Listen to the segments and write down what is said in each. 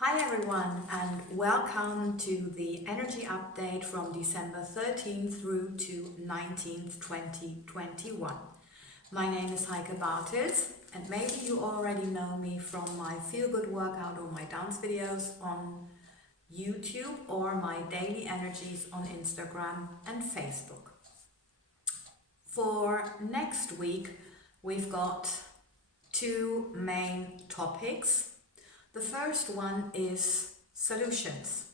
Hi everyone, and welcome to the energy update from December 13th through to 19th, 2021. My name is Heike, and maybe you already know me from my feel good workout or my dance videos on YouTube or my daily energies on Instagram and Facebook. For next week, we've got two main topics. The first one is solutions.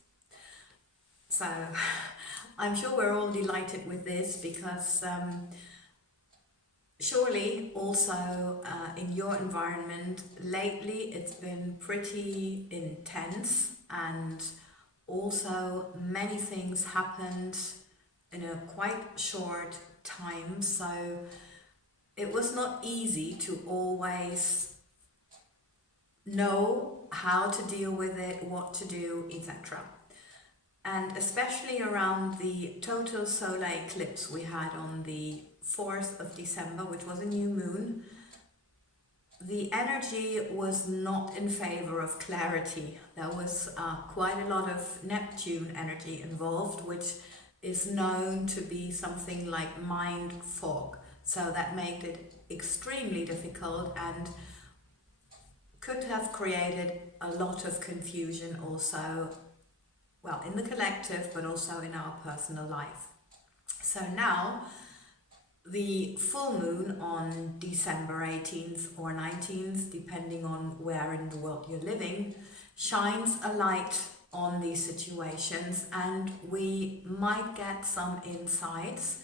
So I'm sure we're all delighted with this because surely also in your environment lately it's been pretty intense, and also many things happened in a quite short time, so it was not easy to always know how to deal with it, what to do, etc. And especially around the total solar eclipse we had on the 4th of December, which was a new moon, the energy was not in favor of clarity. There was quite a lot of Neptune energy involved, which is known to be something like mind fog. So that made it extremely difficult and could have created a lot of confusion also, well, in the collective, but also in our personal life. So now, the full moon on December 18th or 19th, depending on where in the world you're living, shines a light on these situations, and we might get some insights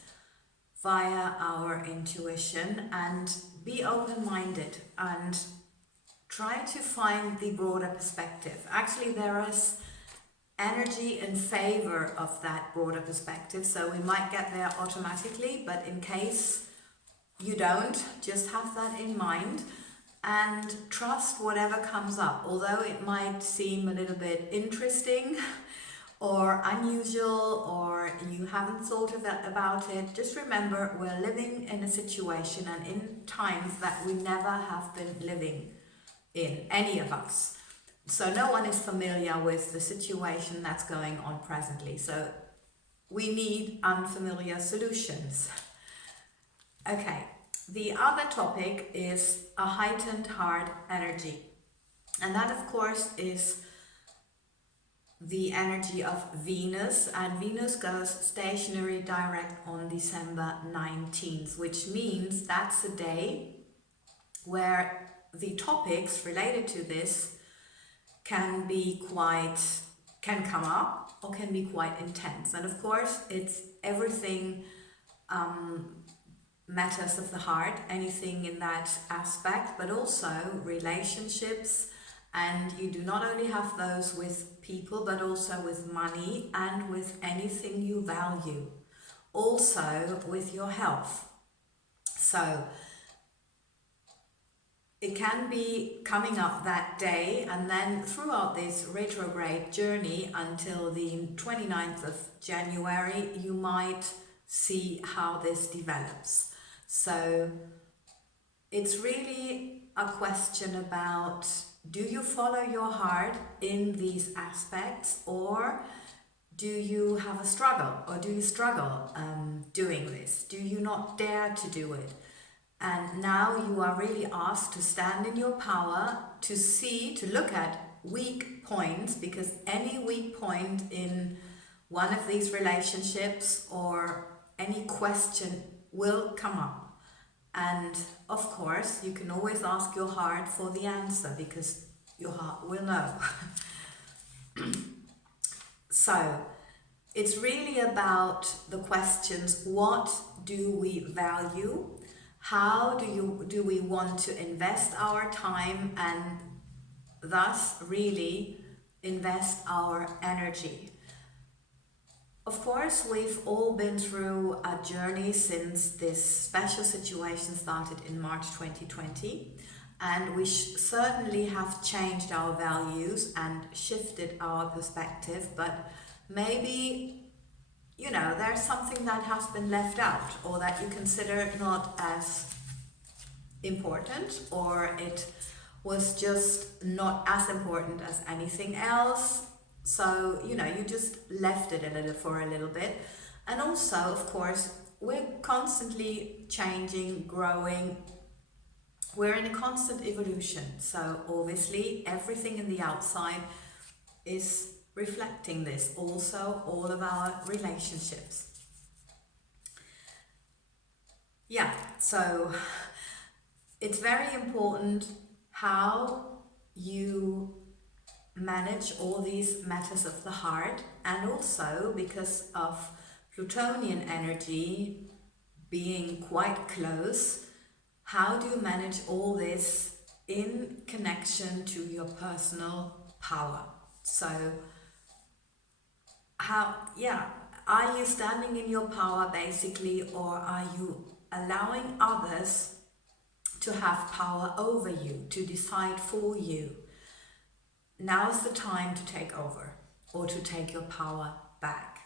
via our intuition. And be open-minded and try to find the broader perspective. Actually, there is energy in favor of that broader perspective, so we might get there automatically, but in case you don't, just have that in mind and trust whatever comes up. Although it might seem a little bit interesting or unusual, or you haven't thought about it, just remember we're living in a situation and in times that we never have been living in, any of us. So no one is familiar with the situation that's going on presently. So we need unfamiliar solutions. Okay, the other topic is a heightened heart energy. And that, of course, is the energy of Venus. And Venus goes stationary direct on December 19th, which means that's a day where the topics related to this can come up or can be quite intense. And of course, it's everything matters of the heart, anything in that aspect, but also relationships. And you do not only have those with people, but also with money and with anything you value. Also with your health. So it can be coming up that day, and then throughout this retrograde journey until the 29th of January, you might see how this develops. So it's really a question about, do you follow your heart in these aspects, or do you have a struggle, or do you struggle doing this? Do you not dare to do it? And now you are really asked to stand in your power, to look at weak points, because any weak point in one of these relationships or any question will come up. And of course, you can always ask your heart for the answer, because your heart will know. So it's really about the questions: what do we value? How do we want to invest our time and thus really invest our energy? Of course, we've all been through a journey since this special situation started in March 2020, and we certainly have changed our values and shifted our perspective, but maybe there's something that has been left out, or that you consider not as important, or it was just not as important as anything else. So, you know, you just left it for a little bit. And also, of course, we're constantly changing, growing. We're in a constant evolution. So obviously everything in the outside is reflecting this. Also, all of our relationships. Yeah, so it's very important how you manage all these matters of the heart, and also because of Plutonian energy being quite close, how do you manage all this in connection to your personal power? So are you standing in your power basically, or are you allowing others to have power over you, to decide for you? Now is the time to take over, or to take your power back.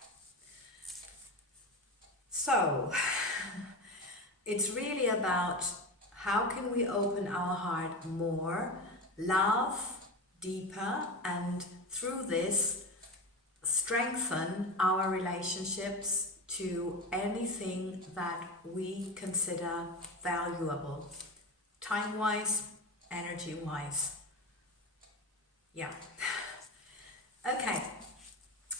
So it's really about how can we open our heart more, love deeper, and through this strengthen our relationships to anything that we consider valuable, time-wise, energy-wise. Yeah. Okay,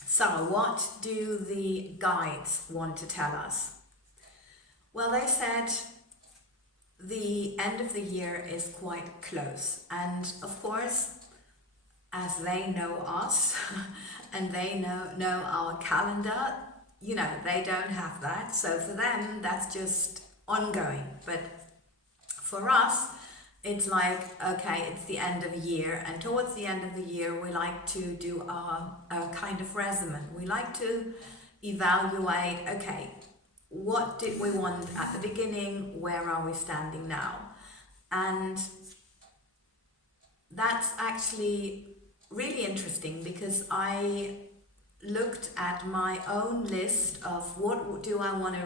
so what do the guides want to tell us? Well, they said the end of the year is quite close, and of course, as they know us and they know our calendar, you know, they don't have that. So for them, that's just ongoing. But for us, it's like, okay, it's the end of a year, and towards the end of the year, we like to do our kind of resume. We like to evaluate, okay, what did we want at the beginning? Where are we standing now? And that's actually really interesting, because I looked at my own list of what do I want to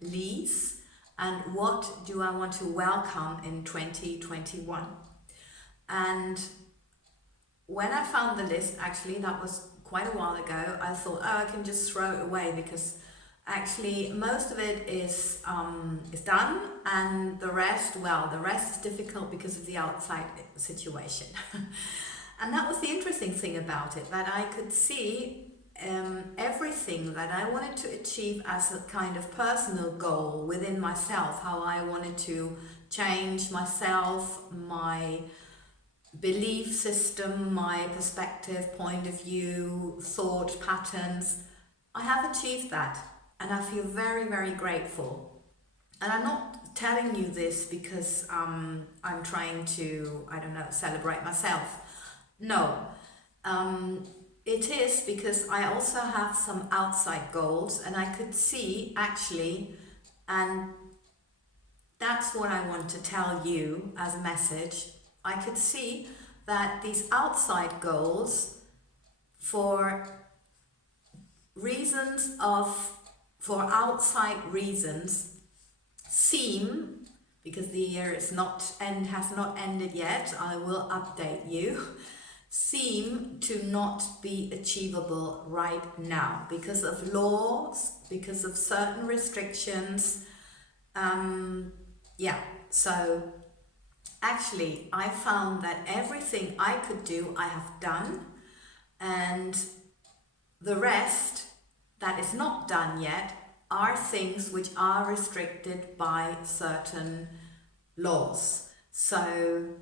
release and what do I want to welcome in 2021. And when I found the list, actually that was quite a while ago, I thought, oh, I can just throw it away, because actually most of it is done, and the rest is difficult because of the outside situation. And that was the interesting thing about it, that I could see everything that I wanted to achieve as a kind of personal goal within myself, how I wanted to change myself, my belief system, my perspective, point of view, thought patterns. I have achieved that, and I feel very, very grateful. And I'm not telling you this because I'm trying to, I don't know, celebrate myself. No, it is because I also have some outside goals, and I could see actually, and that's what I want to tell you as a message. I could see that these outside goals, for outside reasons, seem, because the year has not ended yet, I will update you, seem to not be achievable right now because of laws, because of certain restrictions. So actually I found that everything I could do, I have done, and the rest that is not done yet are things which are restricted by certain laws. So,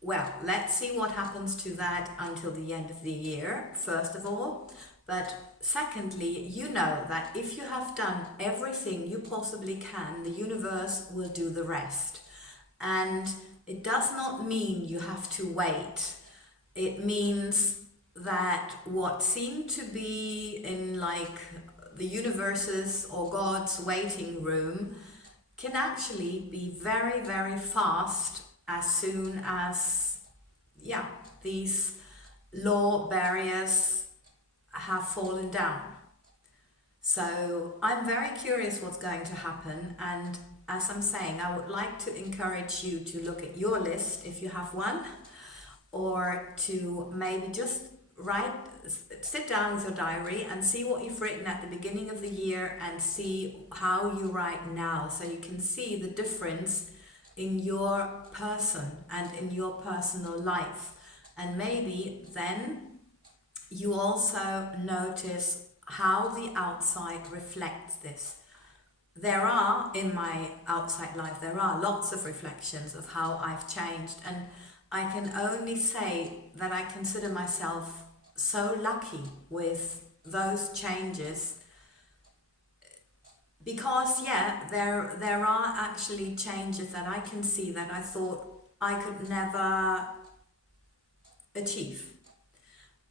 well, let's see what happens to that until the end of the year, first of all. But secondly, you know that if you have done everything you possibly can, the universe will do the rest. And it does not mean you have to wait. It means that what seemed to be in like the universe's or God's waiting room can actually be very, very fast as soon as, these law barriers have fallen down. So I'm very curious what's going to happen, and as I'm saying, I would like to encourage you to look at your list if you have one, or to maybe just sit down with your diary and see what you've written at the beginning of the year and see how you write now, so you can see the difference in your person and in your personal life. And maybe then you also notice how the outside reflects this. There are, in my outside life, there are lots of reflections of how I've changed, and I can only say that I consider myself so lucky with those changes, because there are actually changes that I can see that I thought I could never achieve.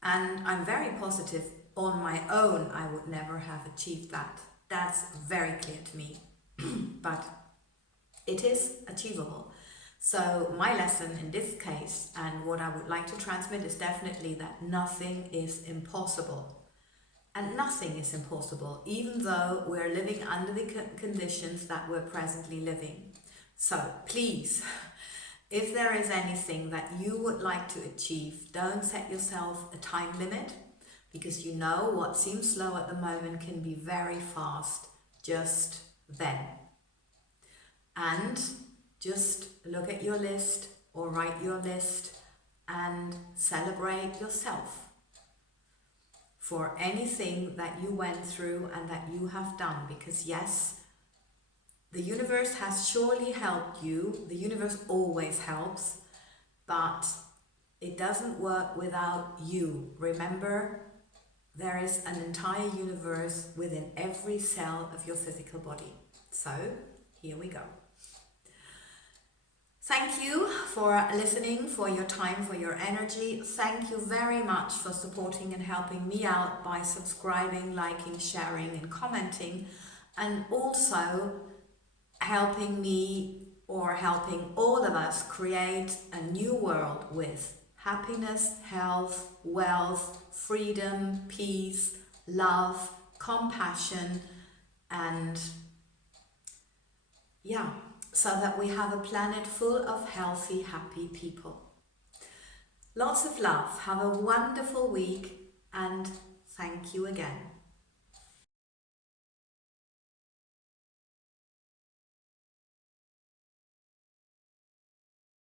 And I'm very positive on my own I would never have achieved that. That's very clear to me. But it is achievable. So my lesson in this case, and what I would like to transmit, is definitely that nothing is impossible. And nothing is impossible, even though we're living under the conditions that we're presently living. So please, if there is anything that you would like to achieve, don't set yourself a time limit, because you know what seems slow at the moment can be very fast just then. And just look at your list or write your list and celebrate yourself for anything that you went through and that you have done, because yes, the universe has surely helped you. The universe always helps, but it doesn't work without you. Remember, there is an entire universe within every cell of your physical body. So, here we go. Thank you for listening, for your time, for your energy. Thank you very much for supporting and helping me out by subscribing, liking, sharing and commenting, and also helping me, or helping all of us, create a new world with happiness, health, wealth, freedom, peace, love, compassion, and so that we have a planet full of healthy, happy people. Lots of love. Have a wonderful week, and thank you again.